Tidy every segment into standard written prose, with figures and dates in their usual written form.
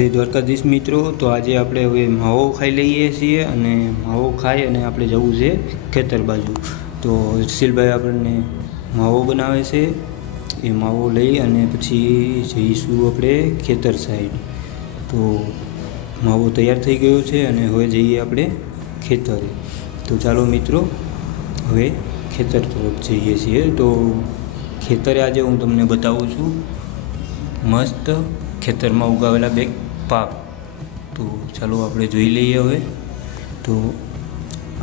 જય દ્વારકાધીશ મિત્રો। તો આજે આપણે હવે માવો ખાઈ લઈએ છીએ અને માવો ખાઈ અને આપણે જવું છે ખેતર બાજુ। તો હર્ષિલભાઈ આપણને માવો બનાવે છે, એ માવો લઈ અને પછી જઈશું આપણે ખેતર સાઈડ। તો માવો તૈયાર થઈ ગયો છે અને હવે જઈએ આપણે ખેતરે। તો ચાલો મિત્રો હવે ખેતર તરફ જઈએ છીએ। તો ખેતરે આજે હું તમને બતાવું છું મસ્ત ખેતરમાં ઉગાવેલા બે પાક। તો ચાલો આપણે જોઈ લઈએ હવે। તો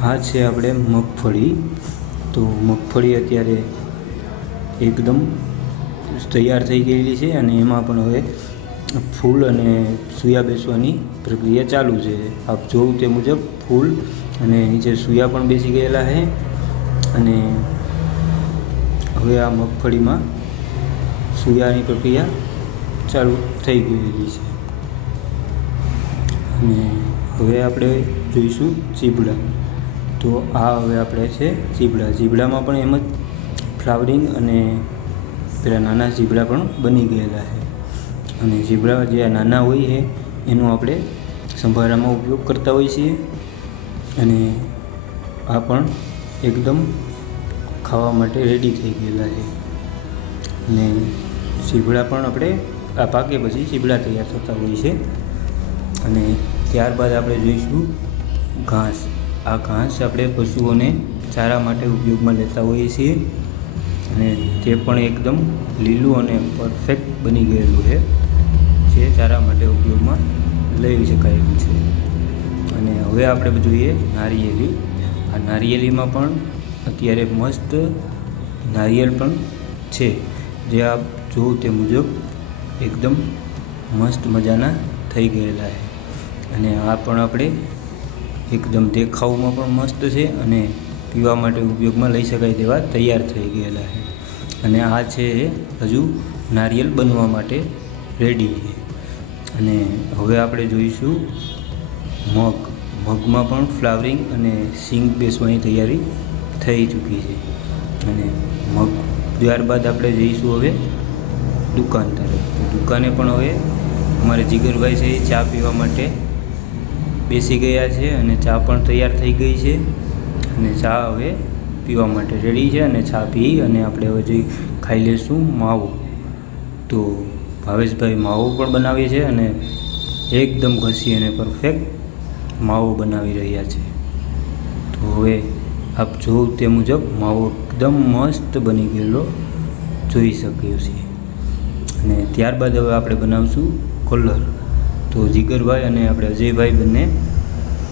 આ છે આપણે મગફળી। તો મગફળી અત્યારે એકદમ તૈયાર થઈ ગયેલી છે અને એમાં પણ હવે ફૂલ અને સૂયા બેસવાની પ્રક્રિયા ચાલુ છે। આપ જોવું તે મુજબ ફૂલ અને નીચે સૂયા પણ બેસી ગયેલા છે અને હવે આ મગફળીમાં સૂયાની પ્રક્રિયા ચાલુ થઈ ગયેલી છે। અને હવે આપણે જોઈશું ચીબડા। તો આ હવે આપણે છે ચીબડા। ચીબડામાં પણ એમ જ ફ્લાવરિંગ અને પેલા નાના ચીબડા પણ બની ગયેલા છે અને ચીબડા જે નાના હોય છે એનો આપણે સંભારામાં ઉપયોગ કરતા હોઈએ છીએ અને આ પણ એકદમ ખાવા માટે રેડી થઈ ગયેલા છે। અને ચીબડા પણ આપણે આ પાકે પછી ચીબડા તૈયાર થતા હોય છે। અને ત્યારબાદ આપણે જોઈશું ઘાસ। આ ઘાસ આપણે પશુઓને ચારા માટે ઉપયોગમાં લેતા હોઈએ છીએ અને તે પણ એકદમ લીલું અને પરફેક્ટ બની ગયેલું છે, જે ચારા માટે ઉપયોગમાં લઈ શકાય એવું છે। અને હવે આપણે જોઈએ નારિયેળી। આ નારિયેળીમાં પણ અત્યારે મસ્ત નારિયેળ પણ છે, જે આપ જોવો તે મુજબ એકદમ મસ્ત મજાના થઈ ગયેલા છે અને આ પણ આપણે એકદમ દેખાવમાં પણ મસ્ત છે અને પીવા માટે ઉપયોગમાં લઈ શકાય તેવા તૈયાર થઈ ગયેલા છે। અને આ છે હજુ નારિયેળ બનવા માટે રેડી છે। અને હવે આપણે જોઈશું મગ। મગમાં પણ ફ્લાવરિંગ અને સિંગ બેસવાની તૈયારી થઈ ચૂકી છે અને મગ ત્યારબાદ આપણે જઈશું હવે દુકાન તરફ। દુકાને પણ હવે અમારે જીગરભાઈ છે એ ચા પીવા માટે બેસી ગયા છે અને ચા પણ તૈયાર થઈ ગઈ છે અને ચા હવે પીવા માટે રેડી છે અને ચા પી અને આપણે હવે જોઈ ખાઈ લઈશું માવો। તો ભાવેશભાઈ માવો પણ બનાવીએ છે અને એકદમ ઘસી અને પરફેક્ટ માવો બનાવી રહ્યા છે। તો હવે આપ જોવું તે મુજબ માવો એકદમ મસ્ત બની ગયેલો જોઈ શકીએ છીએ। અને ત્યારબાદ હવે આપણે બનાવશું કલર। તો જીગરભાઈ અને આપણે અજયભાઈ બંને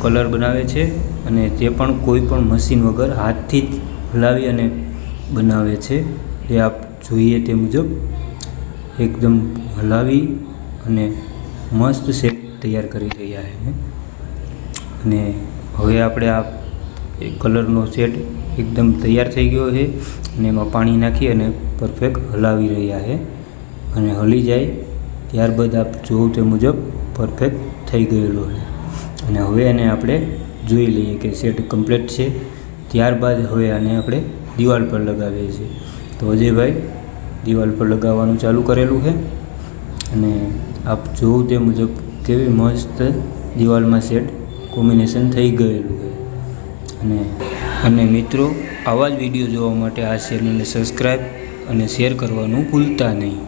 કલર બનાવે છે અને તે પણ કોઈ પણ મશીન વગર હાથથી જ હલાવી અને બનાવે છે। એ આપ જોઈએ તે મુજબ એકદમ હલાવી અને મસ્ત શેપ તૈયાર કરી રહ્યા છે। અને હવે આપણે આ કલરનો સેટ એકદમ તૈયાર થઈ ગયો છે અને એમાં પાણી નાખી અને પરફેક્ટ હલાવી રહ્યા છે અને હલી જાય ત્યારબાદ આપ જોવો તે મુજબ પરફેક્ટ થઈ ગયેલો છે। અને હવે એને આપણે જોઈ લઈએ કે સેટ કમ્પ્લીટ છે। ત્યારબાદ હવે આને આપણે દિવાલ પર લગાવીએ છીએ। તો અજયભાઈ દિવાલ પર લગાવવાનું ચાલુ કરેલું છે અને આપ જોવો તે મુજબ કેવી મસ્ત દિવાલમાં સેટ કોમ્બિનેશન થઈ ગયેલું છે। અને મિત્રો આવા જ વિડીયો જોવા માટે આ ચેનલને સબસ્ક્રાઈબ અને શેર કરવાનું ભૂલતા નહીં।